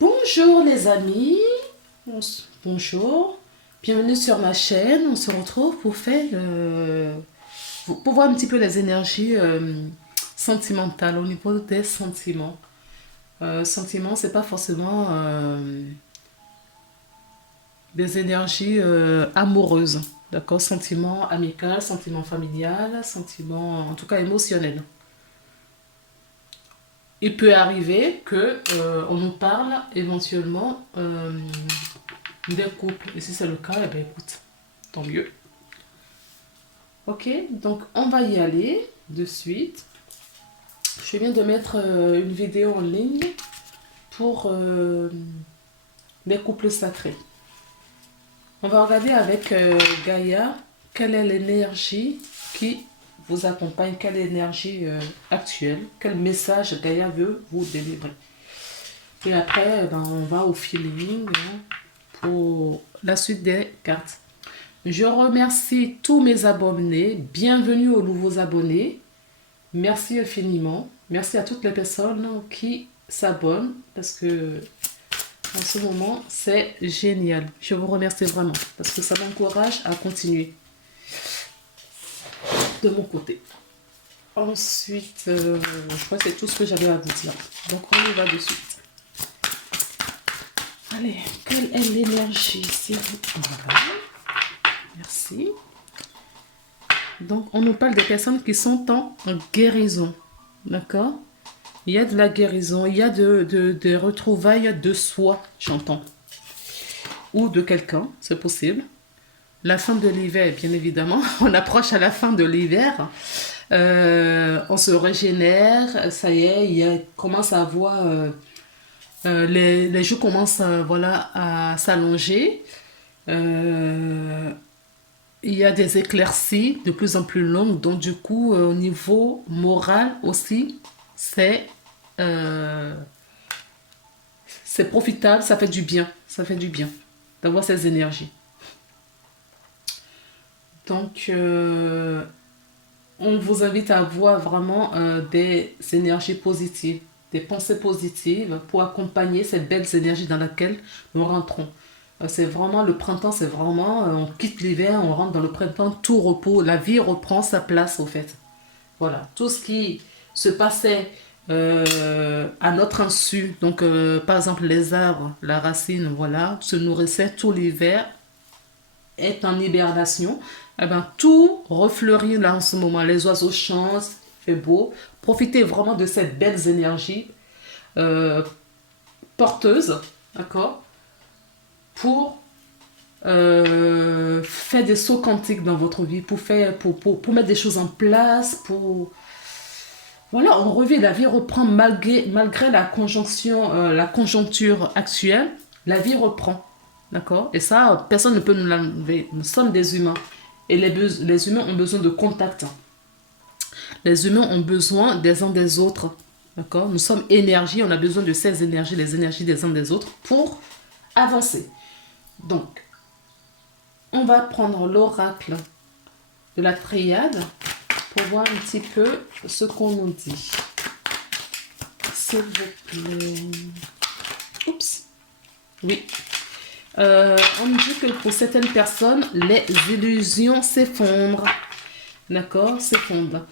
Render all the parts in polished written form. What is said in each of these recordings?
Bonjour les amis, bonjour, bienvenue sur ma chaîne. On se retrouve pour pour voir un petit peu les énergies sentimentales au niveau des sentiments. Sentiments, c'est pas forcément des énergies amoureuses, d'accord? Sentiments amicaux, sentiments familial, sentiments en tout cas émotionnels. Il peut arriver que on nous parle éventuellement des couples. Et si c'est le cas, eh bien écoute, tant mieux. Ok, donc on va y aller de suite. Je viens de mettre une vidéo en ligne pour les couples sacrés. On va regarder avec Gaïa quelle est l'énergie qui vous accompagne, quelle est l'énergie actuelle, quel message Gaïa veut vous délivrer. Et après, ben, on va au feeling pour la suite des cartes. Je remercie tous mes abonnés. Bienvenue aux nouveaux abonnés. Merci infiniment. Merci à toutes les personnes qui s'abonnent parce que en ce moment, c'est génial. Je vous remercie vraiment parce que ça m'encourage à continuer de mon côté. Ensuite, je crois que c'est tout ce que j'avais à vous dire. Donc, on y va de suite. Allez, quelle est l'énergie s'il vous plaît? Voilà. Merci. Donc, on nous parle des personnes qui sont en guérison. D'accord? Il y a de la guérison, il y a de retrouvailles de soi, j'entends. Ou de quelqu'un, c'est possible. La fin de l'hiver, bien évidemment. On approche à la fin de l'hiver. On se régénère, ça y est, commence à avoir... les jours commencent voilà, à s'allonger. Il y a des éclaircies de plus en plus longues, donc du coup, au niveau moral aussi, euh, c'est profitable, ça fait du bien, ça fait du bien d'avoir ces énergies. Donc, on vous invite à avoir vraiment des énergies positives, des pensées positives pour accompagner cette belle énergie dans laquelle nous rentrons. C'est vraiment le printemps, c'est vraiment, on quitte l'hiver, on rentre dans le printemps, tout repos, la vie reprend sa place au fait. Voilà, tout ce qui se passait à notre insu, donc par exemple les arbres, la racine, voilà, se nourrissaient tout l'hiver, est en hibernation, eh ben, tout refleurit là en ce moment. Les oiseaux chantent, il fait beau. Profitez vraiment de cette belle énergie euh, porteuse, d'accord, pour faire des sauts quantiques dans votre vie, pour mettre des choses en place, pour... Voilà, on revit, la vie reprend malgré la conjonction, la conjoncture actuelle, la vie reprend. D'accord? Et ça, personne ne peut nous l'enlever. Nous sommes des humains. Et les humains ont besoin de contact. Les humains ont besoin des uns des autres. D'accord? Nous sommes énergie, on a besoin de ces énergies, les énergies des uns des autres pour avancer. Donc, on va prendre l'oracle de la triade pour voir un petit peu ce qu'on nous dit. S'il vous plaît. Oups. Oui. On dit que pour certaines personnes, les illusions s'effondrent. D'accord? S'effondrent.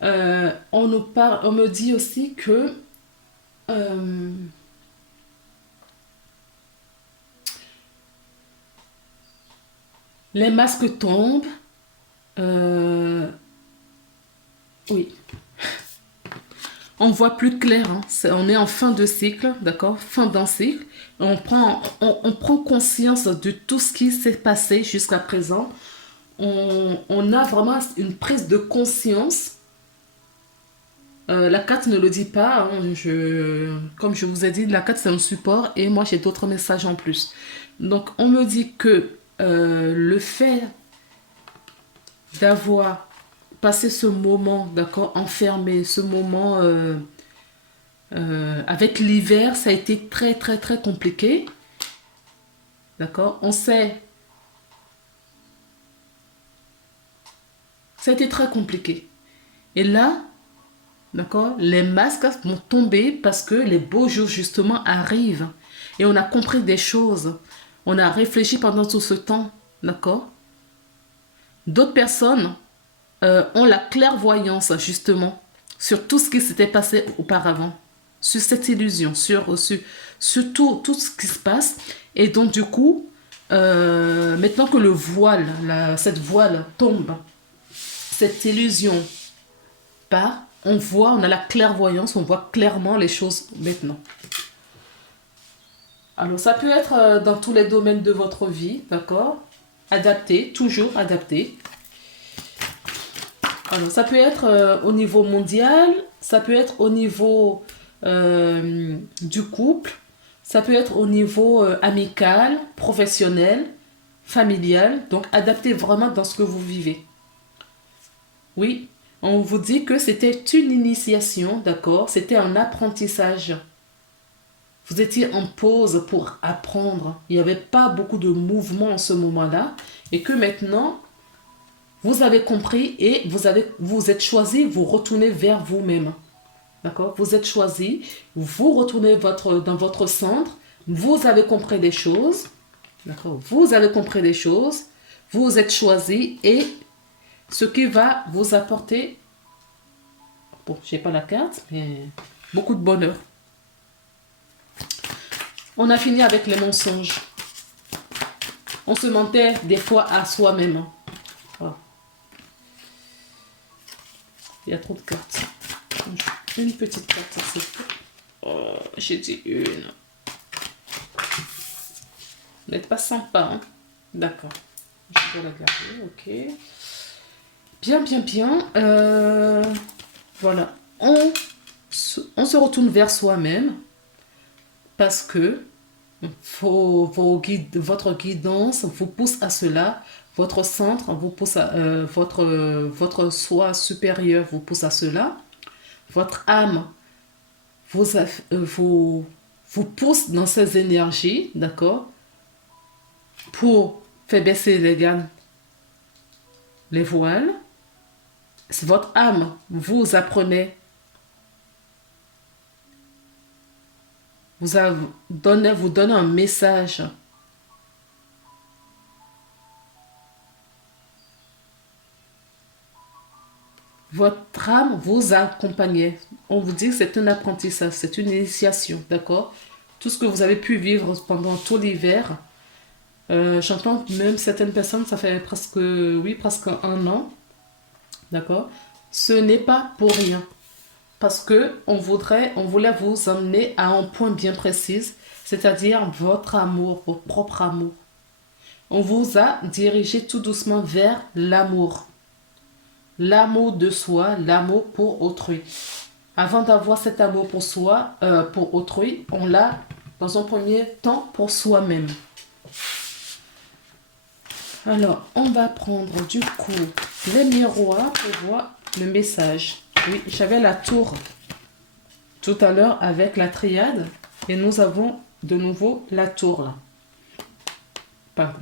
On me dit aussi que les masques tombent. Oui. On voit plus clair. Hein. On est en fin de cycle, d'accord? Fin d'un cycle. On prend conscience de tout ce qui s'est passé jusqu'à présent. On a vraiment une prise de conscience. La carte ne le dit pas. Hein. Comme je vous ai dit, la carte c'est un support et moi j'ai d'autres messages en plus. Donc on me dit que le fait d'avoir passé ce moment, d'accord, enfermé, ce moment avec l'hiver, ça a été très très très compliqué. D'accord? On sait. Ça a été très compliqué. Et là, d'accord, les masques vont tomber parce que les beaux jours justement arrivent. et on a compris des choses. On a réfléchi pendant tout ce temps, d'accord? D'autres personnes ont la clairvoyance, justement, sur tout ce qui s'était passé auparavant, sur cette illusion, sur tout ce qui se passe. Et donc, du coup, maintenant que le voile, cette voile tombe, cette illusion part, on a la clairvoyance, on voit clairement les choses maintenant. Alors, ça peut être dans tous les domaines de votre vie, d'accord? Adapté, toujours adapté. Alors, ça peut être au niveau mondial, ça peut être au niveau du couple, ça peut être au niveau amical, professionnel, familial. Donc, adapté vraiment dans ce que vous vivez. Oui, on vous dit que c'était une initiation, d'accord? C'était un apprentissage. Vous étiez en pause pour apprendre. Il n'y avait pas beaucoup de mouvement en ce moment-là. Et que maintenant, vous avez compris et vous êtes choisi, vous retournez vers vous-même. D'accord? Vous êtes choisi, vous retournez dans votre centre, vous avez compris des choses. D'accord? Vous avez compris des choses, vous êtes choisi et ce qui va vous apporter, bon, je n'ai pas la carte, mais beaucoup de bonheur. On a fini avec les mensonges. On se mentait des fois à soi-même. Oh. Il y a trop de cartes. Une petite carte, c'est tout. Oh, j'ai dit une. Vous n'êtes pas sympa, hein? D'accord. Je vais la garder, ok. Bien, bien, bien. Voilà. On se retourne vers soi-même parce que votre guidance vous pousse à cela. Votre centre vous pousse à... votre soi supérieur vous pousse à cela. Votre âme vous pousse dans ces énergies, d'accord, pour faire baisser les voiles. Votre âme vous apprenait, vous donne un message. Votre âme vous accompagnait. On vous dit que c'est un apprentissage, c'est une initiation, d'accord? Tout ce que vous avez pu vivre pendant tout l'hiver. J'entends même certaines personnes, ça fait presque 1 an, d'accord? Ce n'est pas pour rien. Parce que on voulait vous emmener à un point bien précis, c'est-à-dire votre amour, votre propre amour. On vous a dirigé tout doucement vers l'amour. L'amour de soi, l'amour pour autrui. Avant d'avoir cet amour pour soi, pour autrui, on l'a dans un premier temps pour soi-même. Alors, on va prendre du coup les miroirs pour voir le message. Oui, j'avais la tour tout à l'heure avec la triade et nous avons de nouveau la tour là. Pardon.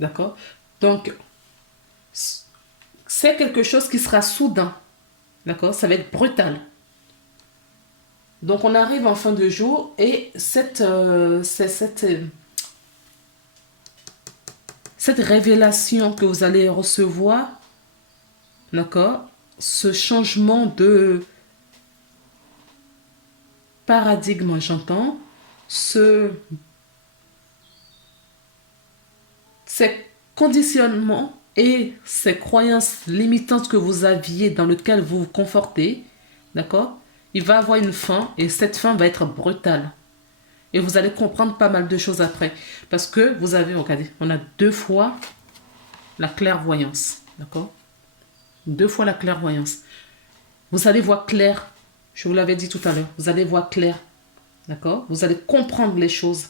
D'accord? Donc, c'est quelque chose qui sera soudain. D'accord? Ça va être brutal. Donc, on arrive en fin de jour et cette révélation que vous allez recevoir, d'accord? Ce changement de paradigme, j'entends, ces conditionnements et ces croyances limitantes que vous aviez dans lesquelles vous vous confortez, d'accord? Il va avoir une fin et cette fin va être brutale. Et vous allez comprendre pas mal de choses après. Parce que vous avez, regardez, on a 2 fois la clairvoyance, d'accord? 2 fois la clairvoyance. Vous allez voir clair. Je vous l'avais dit tout à l'heure. Vous allez voir clair. D'accord? Vous allez comprendre les choses.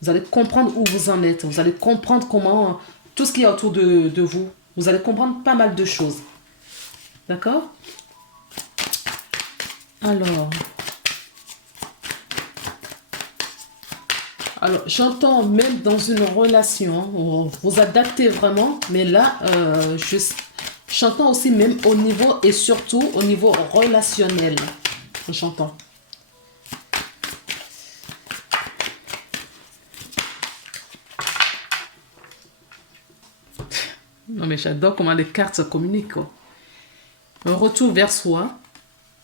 Vous allez comprendre où vous en êtes. Vous allez comprendre comment... Tout ce qui est autour de vous. Vous allez comprendre pas mal de choses. D'accord? Alors, j'entends même dans une relation, où vous adaptez vraiment. Mais là, j'entends aussi même au niveau et surtout au niveau relationnel. J'entends. Non, mais j'adore comment les cartes se communiquent, quoi. Un retour vers soi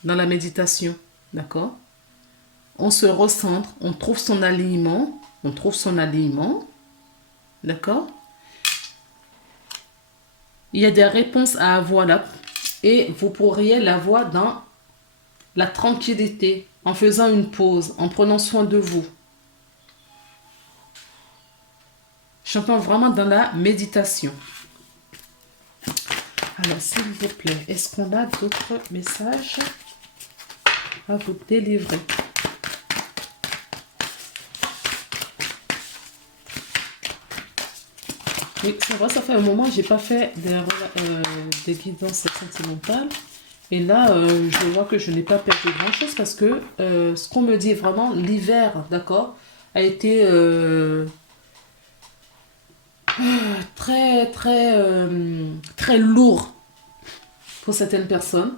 dans la méditation, d'accord? On se recentre, on trouve son alignement, d'accord? Il y a des réponses à avoir là et vous pourriez l'avoir dans la tranquillité, en faisant une pause, en prenant soin de vous. J'entends vraiment dans la méditation. Alors, s'il vous plaît, est-ce qu'on a d'autres messages à vous délivrer? Oui, c'est vrai, ça fait un moment que je n'ai pas fait des guidances sentimentales. Et là, je vois que je n'ai pas perdu grand-chose parce que ce qu'on me dit vraiment, l'hiver, d'accord, a été très lourd pour certaines personnes.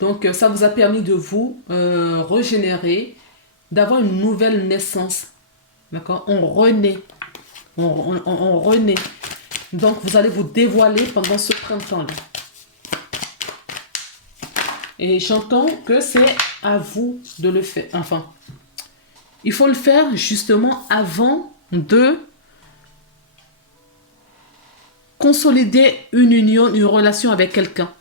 Donc, ça vous a permis de vous régénérer, d'avoir une nouvelle naissance. D'accord? On renaît. On renaît. Donc, vous allez vous dévoiler pendant ce printemps-là. Et j'entends que c'est à vous de le faire. Enfin, il faut le faire justement avant de consolider une union, une relation avec quelqu'un.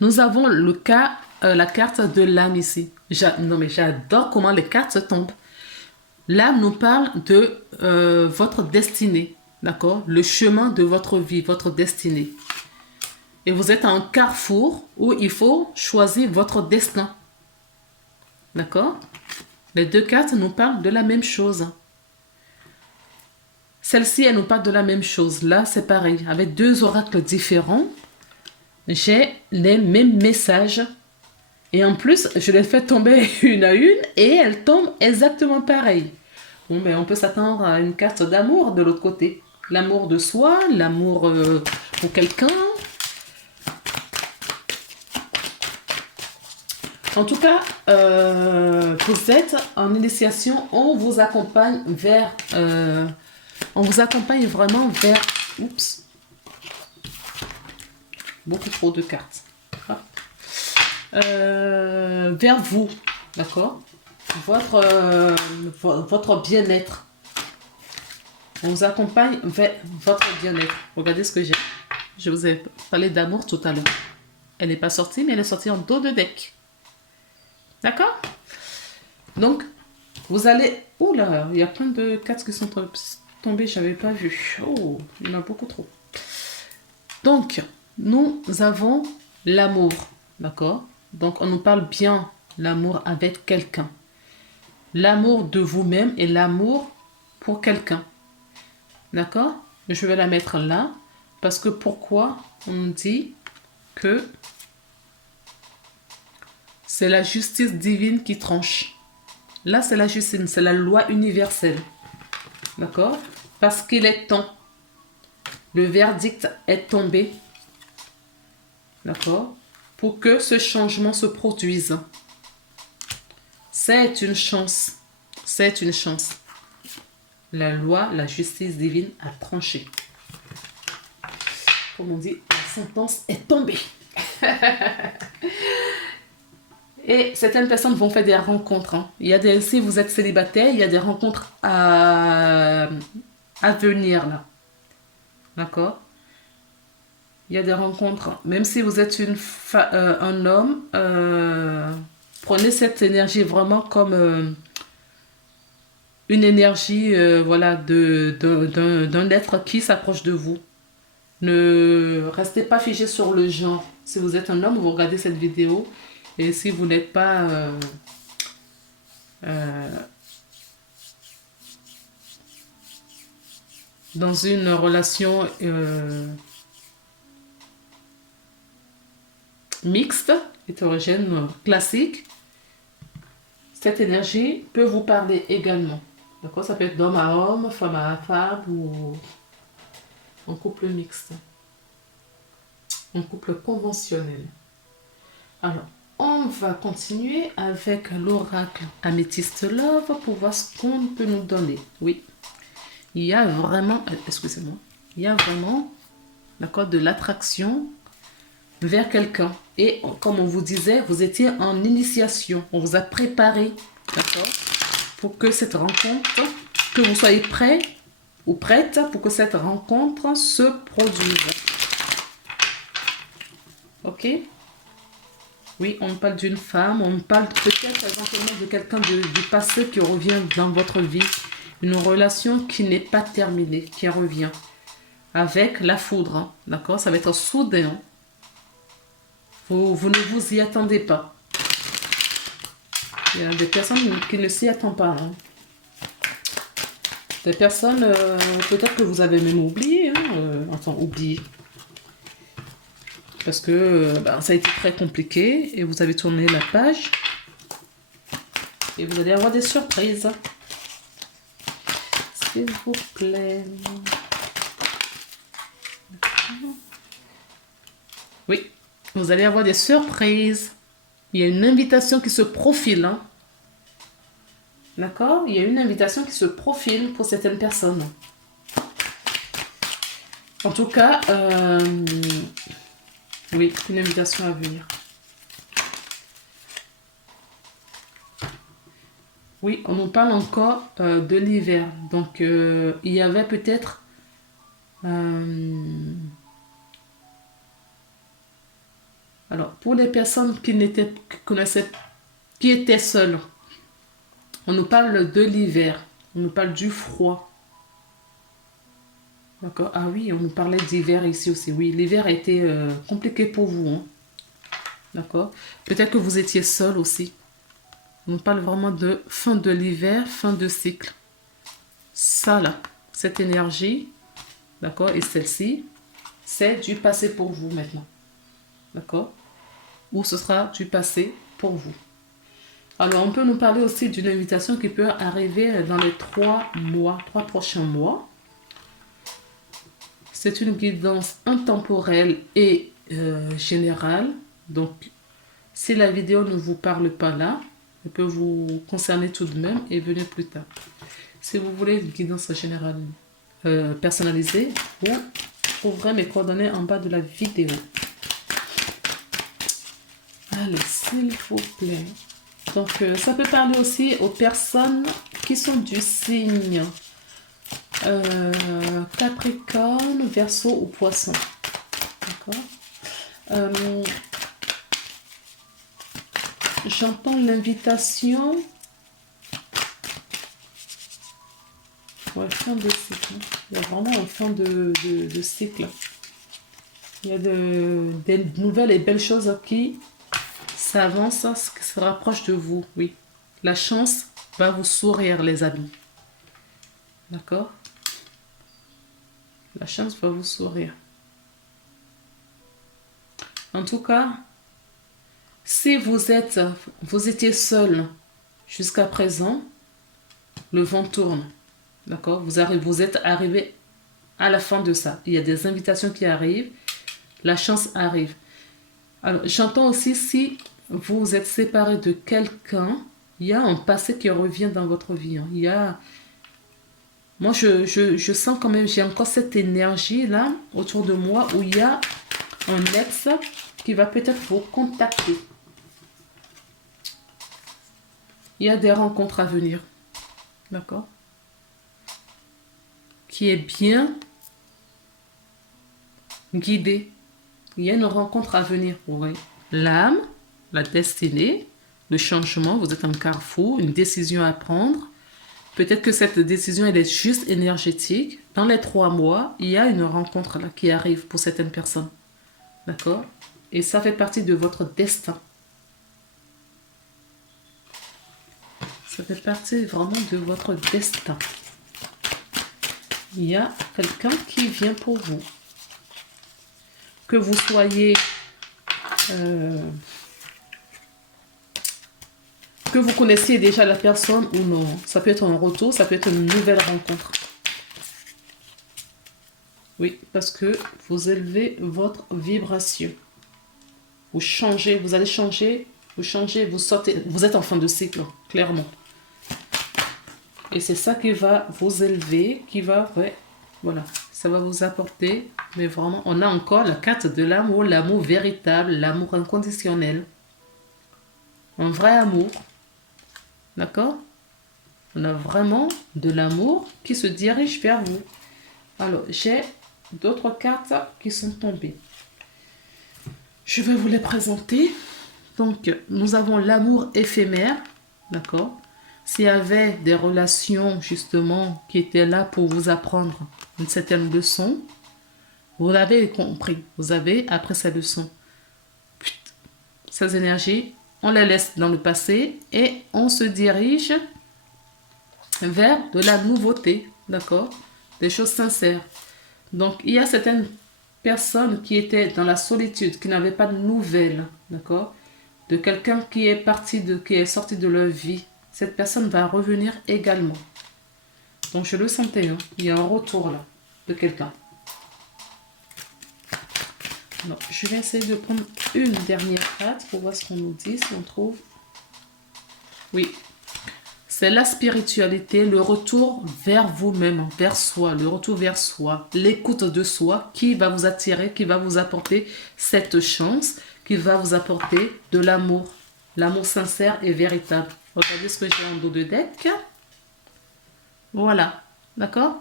Nous avons le cas, la carte de l'âme ici. Non, mais j'adore comment les cartes se tombent. L'âme nous parle de votre destinée, d'accord? Le chemin de votre vie, votre destinée. Et vous êtes à un carrefour où il faut choisir votre destin. D'accord? Les deux cartes nous parlent de la même chose. Celle-ci, elle nous parle de la même chose. Là, c'est pareil. Avec deux oracles différents, j'ai les mêmes messages. Et en plus, je les fais tomber une à une et elles tombent exactement pareil. Bon, mais on peut s'attendre à une carte d'amour de l'autre côté. L'amour de soi, l'amour pour quelqu'un. En tout cas, vous êtes en initiation, on vous accompagne vers... on vous accompagne vraiment vers... Oups. Beaucoup trop de cartes. Vers vous, d'accord? Votre bien-être. On vous accompagne vers votre bien-être. Regardez ce que j'ai. Je vous ai parlé d'amour tout à l'heure. Elle n'est pas sortie, mais elle est sortie en dos de deck. D'accord? Donc, vous allez... Ouh là, il y a plein de cartes qui sont tombées, je n'avais pas vu. Oh, il y en a beaucoup trop. Donc, nous avons l'amour. D'accord? Donc, on nous parle bien l'amour avec quelqu'un. L'amour de vous-même et l'amour pour quelqu'un. D'accord? Je vais la mettre là. Parce que pourquoi on dit que c'est la justice divine qui tranche. Là, c'est la justice, c'est la loi universelle. D'accord? Parce qu'il est temps. Le verdict est tombé. D'accord? Pour que ce changement se produise. C'est une chance. C'est une chance. La loi, la justice divine a tranché. Comme on dit, la sentence est tombée. Et certaines personnes vont faire des rencontres. Hein. Si vous êtes célibataire, il y a des rencontres à venir là. D'accord? Il y a des rencontres. Même si vous êtes un homme, prenez cette énergie vraiment comme une énergie voilà, d'un être qui s'approche de vous. Ne restez pas figé sur le genre. Si vous êtes un homme, vous regardez cette vidéo. Et si vous n'êtes pas dans une relation mixte, hétérogène, classique, cette énergie peut vous parler également. D'accord? Ça peut être d'homme à homme, femme à femme ou en couple mixte. En couple conventionnel. Alors, on va continuer avec l'oracle Amethyst Love pour voir ce qu'on peut nous donner. Oui, il y a vraiment... Excusez-moi. Il y a vraiment d'accord, de l'attraction vers quelqu'un. Et comme on vous disait, vous étiez en initiation. On vous a préparé, d'accord, pour que cette rencontre, que vous soyez prêt ou prête pour que cette rencontre se produise. Ok? Oui, on parle d'une femme, on parle peut-être éventuellement de quelqu'un du passé qui revient dans votre vie. Une relation qui n'est pas terminée, qui revient. Avec la foudre, hein, d'accord? Ça va être soudain. Hein. Vous ne vous y attendez pas. Il y a des personnes qui ne s'y attendent pas. Hein. Des personnes, peut-être que vous avez même oublié. Hein, enfin, oublié. Parce que ça a été très compliqué et vous avez tourné la page. Et vous allez avoir des surprises. S'il vous plaît. Oui, vous allez avoir des surprises. Il y a une invitation qui se profile. Hein. D'accord? Il y a une invitation qui se profile pour certaines personnes. En tout cas, oui, une invitation à venir. Oui, on nous parle encore de l'hiver. Donc, il y avait peut-être... alors, pour les personnes qui connaissaient, qui étaient seules, on nous parle de l'hiver. On nous parle du froid. D'accord? Ah oui, on nous parlait d'hiver ici aussi. Oui, l'hiver a été compliqué pour vous. Hein. D'accord? Peut-être que vous étiez seul aussi. On parle vraiment de fin de l'hiver, fin de cycle. Ça là, cette énergie, d'accord, et celle-ci, c'est du passé pour vous maintenant. D'accord? Ou ce sera du passé pour vous. Alors, on peut nous parler aussi d'une invitation qui peut arriver dans les 3 prochains mois. C'est une guidance intemporelle et générale. Donc, si la vidéo ne vous parle pas là, elle peut vous concerner tout de même et venir plus tard. Si vous voulez une guidance générale personnalisée, vous trouverez mes coordonnées en bas de la vidéo. Allez, s'il vous plaît. Donc, ça peut parler aussi aux personnes qui sont du signe Capricorne, Verseau ou Poisson. D'accord? J'entends l'invitation. Ouais, fin de cycle. Il y a vraiment une fin de cycle. Il y a des nouvelles et belles choses qui s'avancent, qui se rapprochent de vous. Oui. La chance va vous sourire, les amis. D'accord? La chance va vous sourire. En tout cas, si vous étiez seul jusqu'à présent, le vent tourne. D'accord? Vous êtes arrivé à la fin de ça. Il y a des invitations qui arrivent. La chance arrive. Alors, j'entends aussi si vous êtes séparé de quelqu'un, il y a un passé qui revient dans votre vie. Hein. Il y a... Moi, je sens quand même, j'ai encore cette énergie-là autour de moi où il y a un ex qui va peut-être vous contacter. Il y a des rencontres à venir. D'accord? Qui est bien guidé. Il y a une rencontre à venir. Oui. L'âme, la destinée, le changement, vous êtes un carrefour, une décision à prendre. Peut-être que cette décision, elle est juste énergétique. Dans les 3 mois, il y a une rencontre là qui arrive pour certaines personnes. D'accord? Et ça fait partie de votre destin. Ça fait partie vraiment de votre destin. Il y a quelqu'un qui vient pour vous. Que vous soyez... que vous connaissiez déjà la personne ou non. Ça peut être un retour, ça peut être une nouvelle rencontre. Oui, parce que vous élevez votre vibration. Vous changez, vous allez changer, vous changez, vous sortez, vous êtes en fin de cycle, clairement. Et c'est ça qui va vous élever, qui va, ouais, voilà, ça va vous apporter Mais vraiment, on a encore la carte de l'amour véritable, l'amour inconditionnel. Un vrai amour. D'accord? On a vraiment de l'amour qui se dirige vers vous. Alors, j'ai d'autres cartes qui sont tombées. Je vais vous les présenter. Donc, nous avons l'amour éphémère. D'accord? S'il y avait des relations, justement, qui étaient là pour vous apprendre une certaine leçon, vous l'avez compris. Vous avez appris ces leçons. Ces énergies, on les laisse dans le passé et on se dirige vers de la nouveauté, d'accord? Des choses sincères. Donc, il y a certaines personnes qui étaient dans la solitude, qui n'avaient pas de nouvelles, d'accord? De quelqu'un qui est sorti de leur vie. Cette personne va revenir également. Donc, je le sentais, hein? Il y a un retour là, de quelqu'un. Alors, je vais essayer de prendre une dernière carte pour voir ce qu'on nous dit, si on trouve. Oui. C'est la spiritualité, le retour vers vous-même, vers soi, le retour vers soi, l'écoute de soi qui va vous attirer, qui va vous apporter cette chance, qui va vous apporter de l'amour, l'amour sincère et véritable. Regardez ce que j'ai en dos de deck. Voilà, d'accord?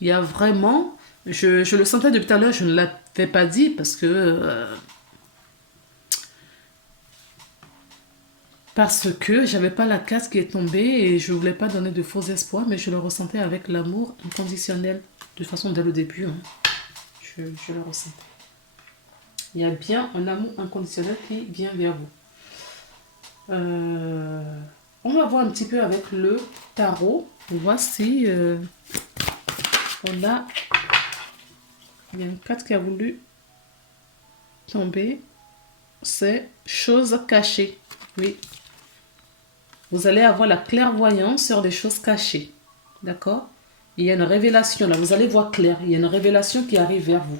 Il y a vraiment, je le sentais depuis tout à l'heure, je ne l'avais pas dit parce que j'avais pas la carte qui est tombée et je voulais pas donner de faux espoirs, mais je le ressentais avec l'amour inconditionnel. De toute façon, dès le début, hein, je le ressentais. Il y a bien un amour inconditionnel qui vient vers vous. On va voir un petit peu avec le tarot. On voit si on a... Il y a une carte qui a voulu tomber. C'est choses cachées. Oui. Vous allez avoir la clairvoyance sur des choses cachées. D'accord? Il y a une révélation là. Vous allez voir clair. Il y a une révélation qui arrive vers vous.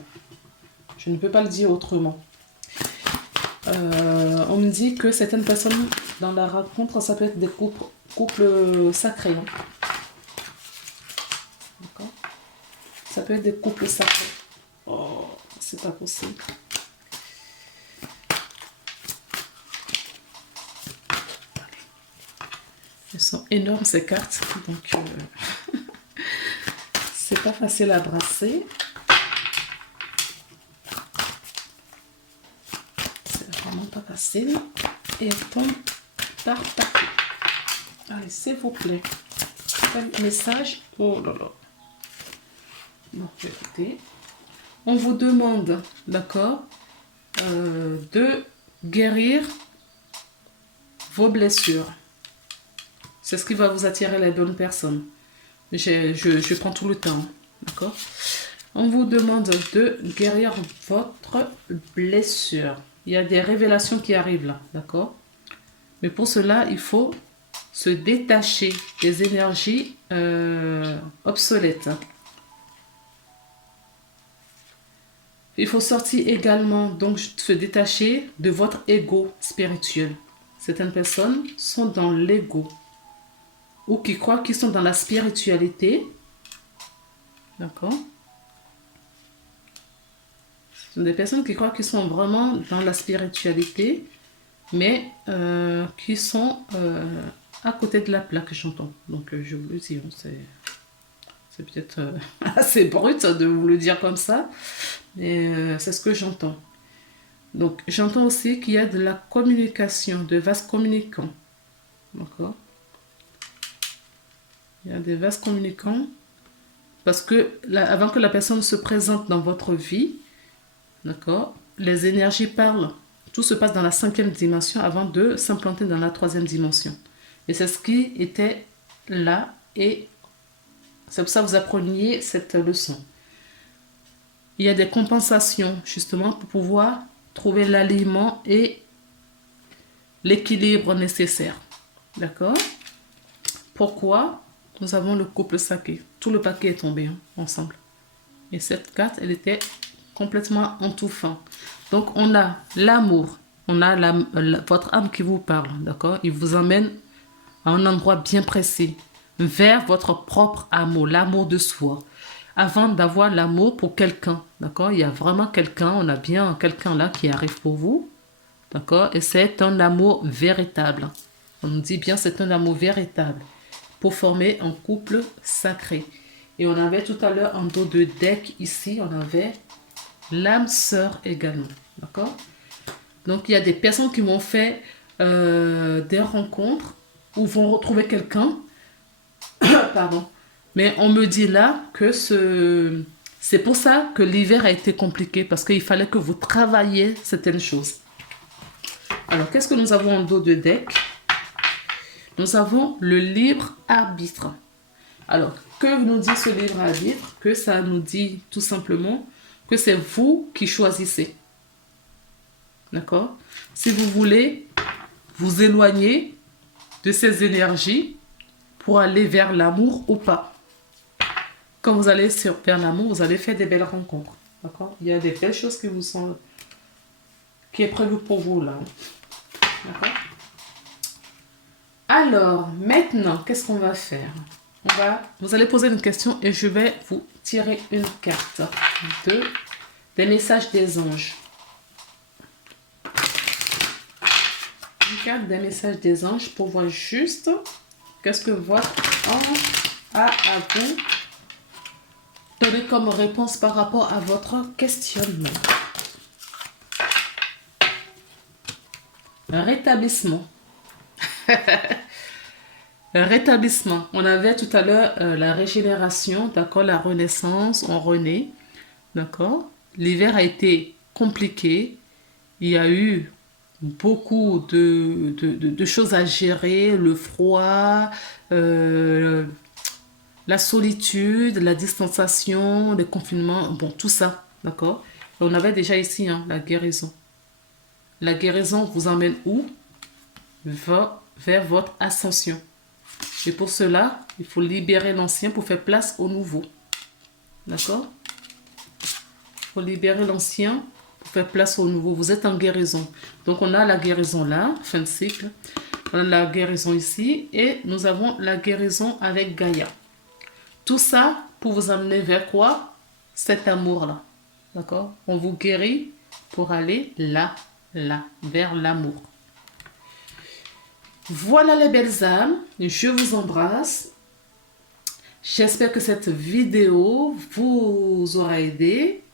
Je ne peux pas le dire autrement. On me dit que certaines personnes dans la rencontre, ça peut être des couples sacrés. Hein. D'accord? Ça peut être des couples sacrés. Oh, c'est pas possible. Elles sont énormes ces cartes, donc c'est pas facile à brasser. C'est vraiment pas facile. Et elles tombent par paquet. Allez, s'il vous plaît. Quel message? Oh là là. Bon, écoutez. On vous demande, d'accord, de guérir vos blessures. C'est ce qui va vous attirer les bonnes personnes. Je prends tout le temps, d'accord? On vous demande de guérir votre blessure. Il y a des révélations qui arrivent là, d'accord? Mais pour cela, il faut se détacher des énergies obsolètes. Il faut sortir également, donc se détacher de votre ego spirituel. Certaines personnes sont dans l'ego ou qui croient qu'ils sont dans la spiritualité. D'accord? Ce sont des personnes qui croient qu'ils sont vraiment dans la spiritualité, mais qui sont à côté de la plaque, j'entends. Donc je vous le dis, c'est peut-être assez brut de vous le dire comme ça, mais c'est ce que j'entends. Donc j'entends aussi qu'il y a de la communication, de vases communicants. D'accord? Il y a des vases communicants parce que avant que la personne se présente dans votre vie, d'accord, les énergies parlent. Tout se passe dans la 5e dimension avant de s'implanter dans la 3e dimension. Et c'est ce qui était là et c'est pour ça que vous appreniez cette leçon. Il y a des compensations justement pour pouvoir trouver l'alignement et l'équilibre nécessaire. D'accord? Pourquoi? Nous avons le couple sacré. Tout le paquet est tombé ensemble. Et cette carte, elle était complètement étouffante. Donc, on a l'amour. On a votre âme qui vous parle. D'accord? Il vous emmène à un endroit bien précis. Vers votre propre amour. L'amour de soi. avant d'avoir l'amour pour quelqu'un, d'accord? Il y a vraiment quelqu'un, on a bien quelqu'un là qui arrive pour vous, d'accord? Et c'est un amour véritable. On nous dit bien c'est un amour véritable pour former un couple sacré. Et on avait tout à l'heure en dos de deck ici, on avait l'âme sœur également, d'accord? Donc il y a des personnes qui vont faire des rencontres ou vont retrouver quelqu'un, pardon. Mais on me dit là que c'est pour ça que l'hiver a été compliqué parce qu'il fallait que vous travailliez certaines choses. Alors qu'est-ce que nous avons en dos de deck? Nous avons le libre arbitre. Alors, que nous dit ce libre arbitre? Que ça nous dit tout simplement que c'est vous qui choisissez. D'accord? Si vous voulez vous éloigner de ces énergies pour aller vers l'amour ou pas. Quand vous allez vers l'amour, vous allez faire des belles rencontres. D'accord? Il y a des belles choses qui est prévu pour vous là. D'accord? Alors, maintenant, qu'est-ce qu'on va faire? Vous allez poser une question et je vais vous tirer une carte des messages des anges. Une carte des messages des anges pour voir juste qu'est-ce que votre ange a à vous donner comme réponse par rapport à votre questionnement. Un rétablissement. Rétablissement. On avait tout à l'heure la régénération, d'accord, la renaissance, on renaît, d'accord. L'hiver a été compliqué. Il y a eu beaucoup de choses à gérer, le froid, la solitude, la distanciation, le confinement, bon, tout ça, d'accord. On avait déjà ici la guérison. La guérison vous emmène où? Vers votre ascension. Et pour cela, il faut libérer l'ancien pour faire place au nouveau. D'accord? Il faut libérer l'ancien pour faire place au nouveau. Vous êtes en guérison. Donc, on a la guérison là, fin de cycle. On a la guérison ici. Et nous avons la guérison avec Gaïa. Tout ça pour vous amener vers quoi? Cet amour-là. D'accord? On vous guérit pour aller là, vers l'amour. Voilà les belles âmes, je vous embrasse. J'espère que cette vidéo vous aura aidé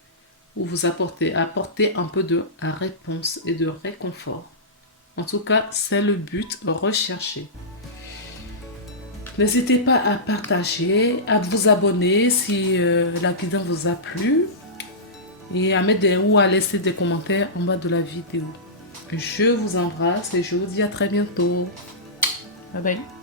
ou vous apporter un peu de réponse et de réconfort. En tout cas, c'est le but recherché. N'hésitez pas à partager, à vous abonner si la guidance vous a plu et à mettre ou à laisser des commentaires en bas de la vidéo. Je vous embrasse et je vous dis à très bientôt. Bye bye.